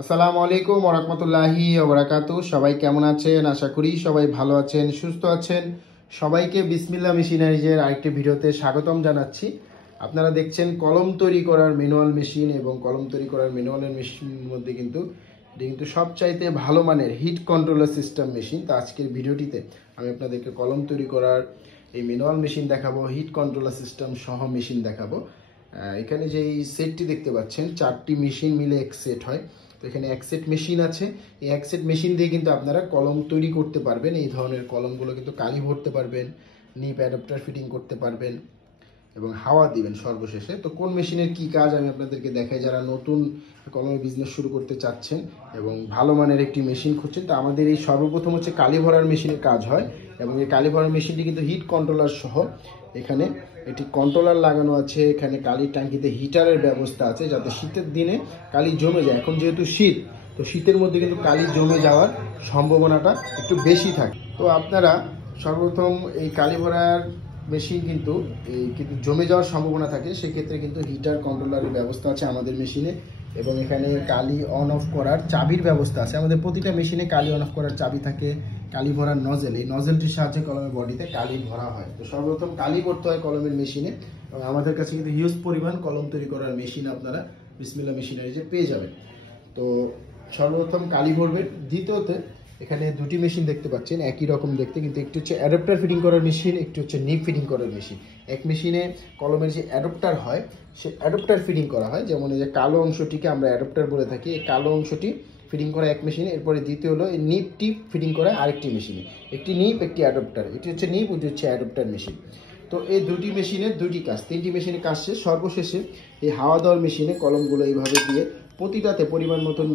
আসসালামু আলাইকুম ওয়া রাহমাতুল্লাহি ওয়া বারাকাতুহু। সবাই কেমন আছেন? আশা করি সবাই ভালো আছেন, সুস্থ আছেন। সবাইকে বিসমিল্লাহ মেশিনারিজের আরেকটি ভিডিওতে স্বাগতম জানাচ্ছি। আপনারা দেখছেন কলম তৈরি করার ম্যানুয়াল মেশিন এবং কলম তৈরি করার ম্যানুয়ালের মেশিনের মধ্যে এটা কিন্তু সবচাইতে ভালো মানের হিট কন্ট্রোলার সিস্টেম মেশিন। তো আজকের ভিডিওটিতে আমি আপনাদেরকে কলম তৈরি করার এই ম্যানুয়াল মেশিন দেখাবো, হিট কন্ট্রোলার সিস্টেম সহ মেশিন দেখাবো। এখানে যে এই সেটটি দেখতে পাচ্ছেন, 4টি মেশিন মিলে এক সেট হয়। তো এখানে এক সেট মেশিন আছে। এই এক সেট মেশিন দিয়ে কিন্তু আপনারা কলম তৈরি করতে পারবেন। এই ধরনের কলমগুলো কিন্তু কালি ভরতে পারবেন, নিপ অ্যাডাপ্টার ফিটিং করতে পারবেন এবং হাওয়া দিবেন সর্বশেষে। তো কোন মেশিনের কি কাজ আমি আপনাদেরকে দেখাই। যারা নতুন কলমের বিজনেস শুরু করতে চাচ্ছেন এবং ভালো মানের একটি মেশিন খুঁজছেন, তো আমাদের এই সর্বপ্রথম হচ্ছে কালি ভরার মেশিনের কাজ হয়। এবং এই কালি ভরার মেশিনটি কিন্তু হিট কন্ট্রোলার সহ। এখানে একটি কন্ট্রোলার লাগানো আছে, এখানে কালির ট্যাঙ্কিতে হিটারের ব্যবস্থা আছে যাতে শীতের দিনে কালি জমে যায়। এখন যেহেতু শীত, তো শীতের মধ্যে কিন্তু কালি জমে যাওয়ার সম্ভাবনাটা একটু বেশি থাকে। তো আপনারা সর্বপ্রথম এই কালি ভরার মেশিন কিন্তু জমে যাওয়ার সম্ভাবনা থাকে, সেক্ষেত্রে কিন্তু হিটার কন্ট্রোলারের ব্যবস্থা আছে আমাদের মেশিনে। এবং এখানে কালি অন অফ করার চাবির ব্যবস্থা আছে। আমাদের প্রতিটা মেশিনে কালি অন অফ করার চাবি থাকে। কালি ভরার নজেল, এই নজেলটির সাহায্যে কলমের বডিতে কালি ভরা হয়। তো সর্বপ্রথম কালি করতে হয় কলমের মেশিনে। এবং আমাদের কাছে কিন্তু হিউজ পরিমাণ কলম তৈরি করার মেশিন আপনারা বিসমিল্লাহ মেশিনারিজে পেয়ে যাবেন। তো সর্বপ্রথম কালি ভরবেন। দ্বিতীয়তে এখানে দুটি মেশিন দেখতে পাচ্ছেন, একই রকম দেখতে, কিন্তু একটি হচ্ছে অ্যাডাপ্টার ফিটিং করার মেশিন, একটি হচ্ছে নিপ ফিটিং করার মেশিন। এক মেশিনে কলমের যে অ্যাডাপ্টার হয়, সে অ্যাডাপ্টার ফিটিং করা হয়। যেমন এই যে কালো অংশটিকে আমরা অ্যাডাপ্টার বলে থাকি, এই কালো অংশটি ফিটিং করা এক মেশিনে। এরপরে দ্বিতীয় হলো এই নিপটি ফিটিং করা আরেকটি মেশিনে। একটি নিপ, একটি অ্যাডাপ্টার। এটি হচ্ছে নিপ, ওটি হচ্ছে অ্যাডাপ্টার মেশিন। তো এই দুটি মেশিনের দুটি কাজ, তিনটি মেশিনের কাজ শেষ। সর্বশেষে এই হাওয়া দেওয়ার মেশিনে কলমগুলো এইভাবে দিয়ে প্রতিটাতে পরিমাণ মতন